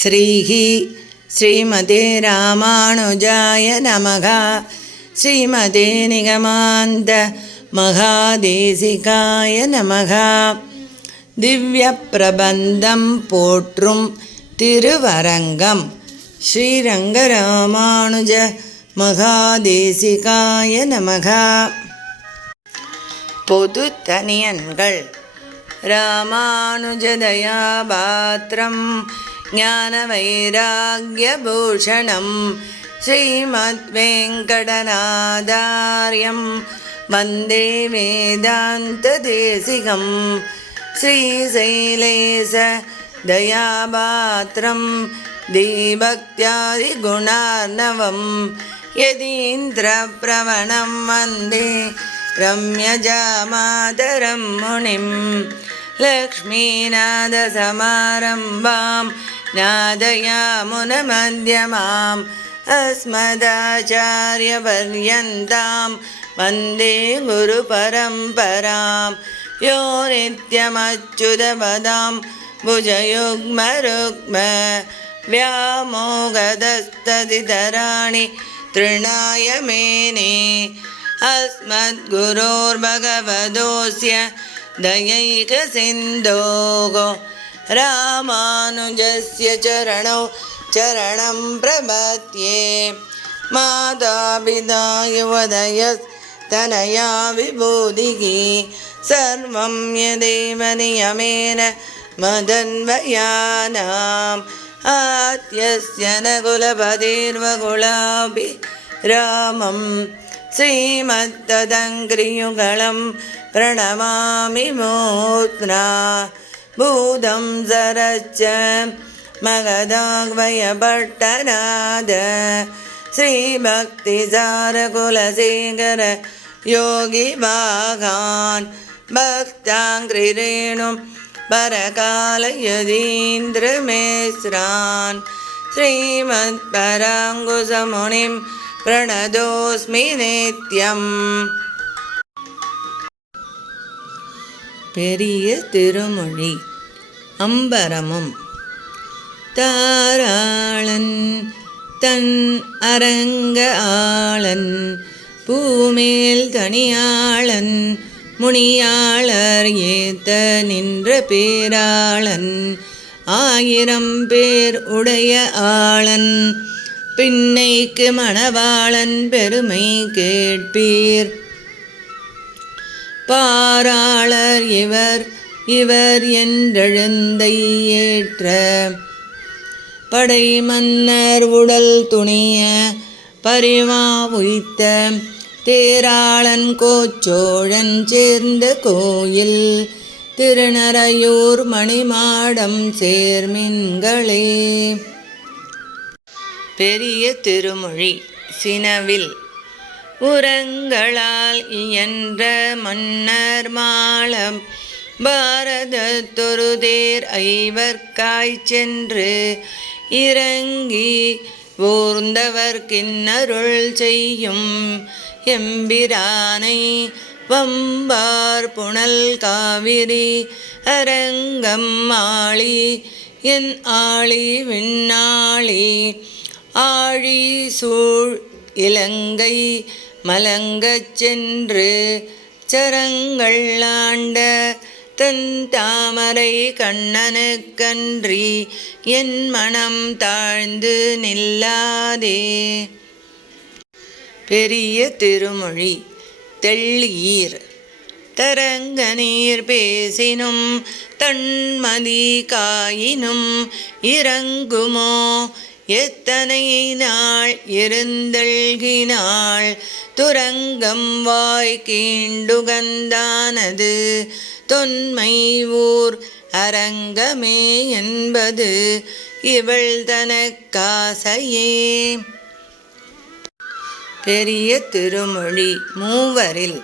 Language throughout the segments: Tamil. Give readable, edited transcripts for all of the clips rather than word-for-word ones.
ஸ்ரீஹி ஸ்ரீமதே ராமானுஜாய நமக. ஸ்ரீமதே நிகமாந்த மகாதேசிகாய நமக. திவ்ய பிரபந்தம் போற்றும் திருவரங்கம் ஸ்ரீரங்கராமானுஜ மகாதேசிகாய நமக. பொது தனியன்கள். ராமானுஜதயாபாத்திரம் ஞான வைராக்யபூஷணம் ஸ்ரீமத் வெங்கடநாதார்யம் வந்தே வேதாந்த தேசிகம். ஸ்ரீசைலேச தயாபாத்திரம் தீபக்தியாதி குணார்ணவம் யதீந்திர பிரவணம் வந்தே ரம்யஜாமாதரம் முனிம். லக்ஷ்மீநாதசமாரம்பாம் நாதயாமுனமத்யமாம் அஸ்மதாச்சார்யபர்யந்தாம் வந்தே குருபரம்பராம். யோ நித்யமச்சுதபதாம் புஜயுக்மருக்ம व्यामोगदस्तदितराणि तृणाय मेने. अस्मद्गुरोर्भगवतोऽस्य दयैकसिन्धोः रामानुजस्य चरणौ चरणं प्रपद्ये. मातापिता युवतयस्तनया विभूतिः सर्वं यदेव नियमेन मदन्वयानाम्. आद्यस्य न कुलपतिर्वकुलापि रामं श्रीमत्तदङ्घ्रियुगलं प्रणमामि मूर्ध्ना. भूतं सरश्च मगधाह्वयपट्टनाद श्रीभक्तिसारकुलशेखर योगिवाहान् भक्ताङ्घ्रिरेणुं परकालयतीन्द्रमेस्रान् श्रीमत्पराङ्कुशमुनिं प्रणतोऽस्मि नित्यम्. பெரிய திருமொழி. அம்பரமும் தாராளன் தன் அரங்க ஆளன் பூமேல் தனியாளன் முனியாளர் ஏத்த நின்ற பேராளன் ஆயிரம் பேர் உடைய ஆளன் பின்னைக்கு மணவாளன் பெருமை கேட்பீர். பாராளர் இவர் இவர் என்றெழுந்தை ஏற்ற படை மன்னர் உடல் துணிய பரிமா உய்த்த தேராளன் கோச்சோழன் சேர்ந்த கோயில் திருநறையூர் மணிமாடம் சேர்மின்களே. பெரிய திருமொழி. சினவில். உரங்களால் இயன்ற மன்னர் மாளம் பாரதத்தொரு தேர் ஐவர்க்காய் சென்று இறங்கி ஊர்ந்தவர் கிண்ணருள் செய்யும் எம்பிரானை வம்பார் புனல் காவிரி அரங்கம் ஆளி என் ஆளி விண்ணாளி ஆழி சூழ் இலங்கை மலங்கச் சென்று சரங்கள் ஆண்ட தன் தாமரை கண்ணனுக்கன்றி என் மனம் தாழ்ந்து நில்லாதே. பெரிய திருமொழி. தெள்ளீர். தரங்க நீர் பேசினும் தன்மதி காயினும் இறங்குமோ எத்தனை நாள் இருந்தல்கினாள் துரங்கம் வாய் கீண்டுகந்தானது தொன்மை ஊர் அரங்கமே என்பது இவள் தனக்காசையே. பெரிய திருமொழி. மூவரில்.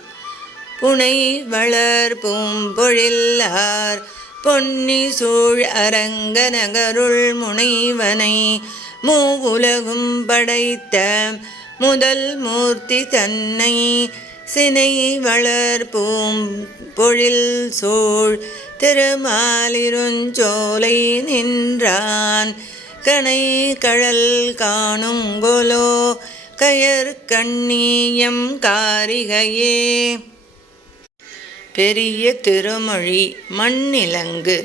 புனை வளர் பூம்பொழிலார் பொன்னி சூழ் அரங்க நகருள் முனைவனை மூவுலகும் படைத்த முதல் மூர்த்தி தன்னை சினை வளர் பூம்பொழில் சூழ் திருமாலிருஞ்சோலை நின்றான் கணை கழல் காணுங்கொலோ கயர் கண்ணியம் காரிகையே. பெரிய திருமொழி மண்ணிலங்கு.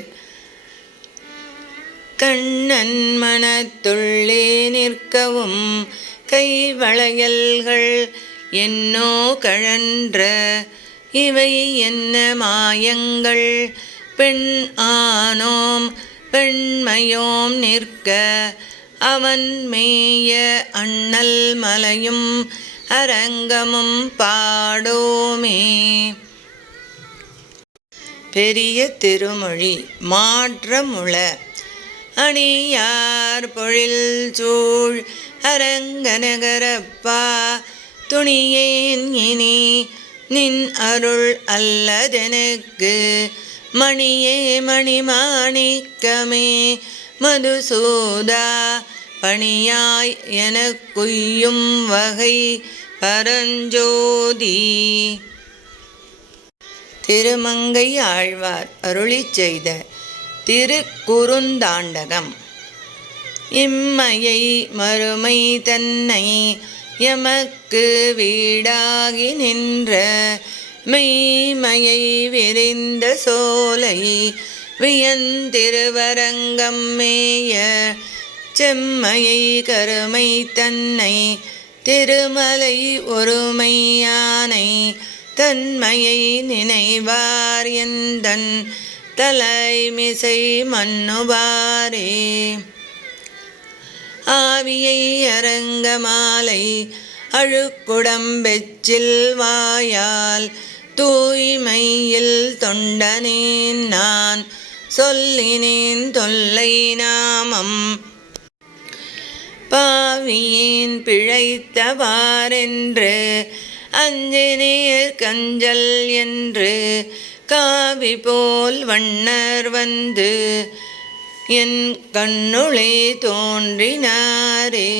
கண்ணன் மனத்துள்ளே நிற்கவும் கைவளையல்கள் என்னோ கழன்ற இவை என்ன மாயங்கள் பெண் ஆனோம் பெண்மையோம் நிற்க அவன் மேய அண்ணல் மலையும் அரங்கமும் பாடோமே. பெரிய திருமொழி மாற்றமுள. அணியார் பொழில் சூழ் அரங்கநகரப்பா துணியேன் இனி நின் அருள் அல்லதெனக்கு மணியே மணிமாணிக்கமே மதுசூதா பணியாய் எனக்குய்யும் வகை பரஞ்சோதி. திருமங்கை ஆழ்வார் அருளிச் செய்த திருக்குறுந்தாண்டகம். இம்மையை மறுமை தன்னை எமக்கு வீடாகி நின்ற மெய்மையை விரிந்த சோலை வியந்திருவரங்கம் மேய செம்மையை கருமை தன்னை திருமலை ஒருமையானை தன்மையை நினைவார் எந்தன் தலைமிசை மன்னுவாரே. ஆவியை அரங்கமாலை அழுக்குடம்பெச்சில் வாயால் தூய்மையில் தொண்டனேன் நான் சொல்லினேன் தொல்லை நாமம் பாவியேன் பிழைத்தவாரென்று அஞ்சினீர் கஞ்சல் என்று காவி போல் வண்ணர் வந்து என் கண்ணுளே தோன்றினாரே.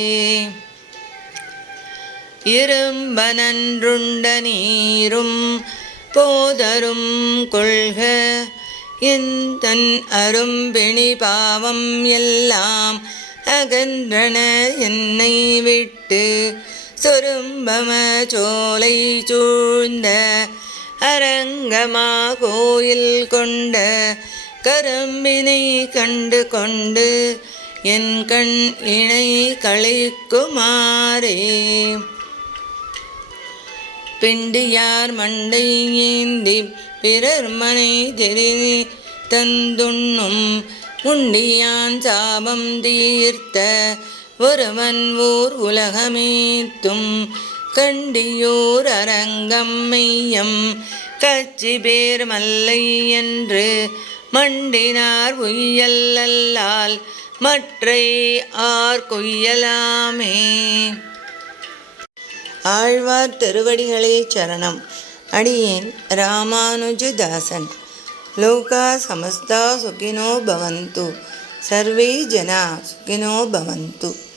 இரும்பனன்றுண்ட நீரும் போதரும் கொள்க என் தன் அரும்பிணி பாவம் எல்லாம் அகன்றன என்னை விட்டு சொரும்பம சோலை சூழ்ந்த அரங்கமா கோயில் கொண்ட கரும்பினை கண்டு கொண்டு என் கண் இணை களைக்குமாறே. பிண்டியார் மண்டை ஏந்தி பிறர் மனை தெரி தந்துண்ணும் உண்டியான் சாபம் தீர்த்த ஒருவன் ஊர் உலகமேத்தும் கண்டியூர் அரங்கம் மெய்யம் கச்சி பேர் மல்லை என்று மண்டினார் உய்யல்லால் மற்றை ஆர் கொய்யலாமே. ஆழ்வார் திருவடிகளே சரணம். அடியேன் ராமானுஜதாசன். லோகா சமஸ்தா சுகினோ பவந்து. சர்வே ஜனா சுகினோ பவந்து.